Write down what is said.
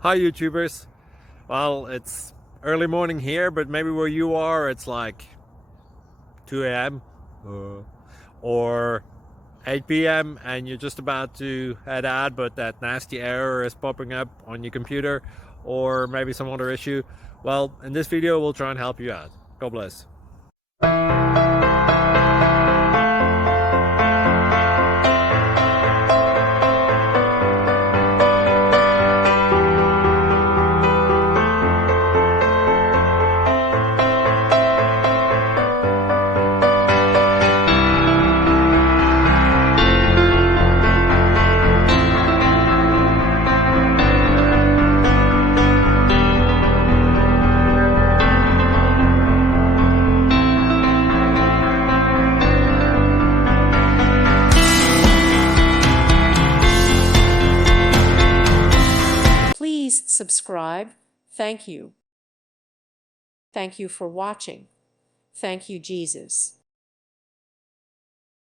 Hi YouTubers. Well, it's early morning here, but maybe where you are it's like 2 a.m. Or 8 p.m. and you're just about to head out, but that nasty error is popping up on your computer, or maybe some other issue. Well, in this video we'll try and help you out. God bless. Please subscribe. Thank you. Thank you for watching. Thank you, Jesus.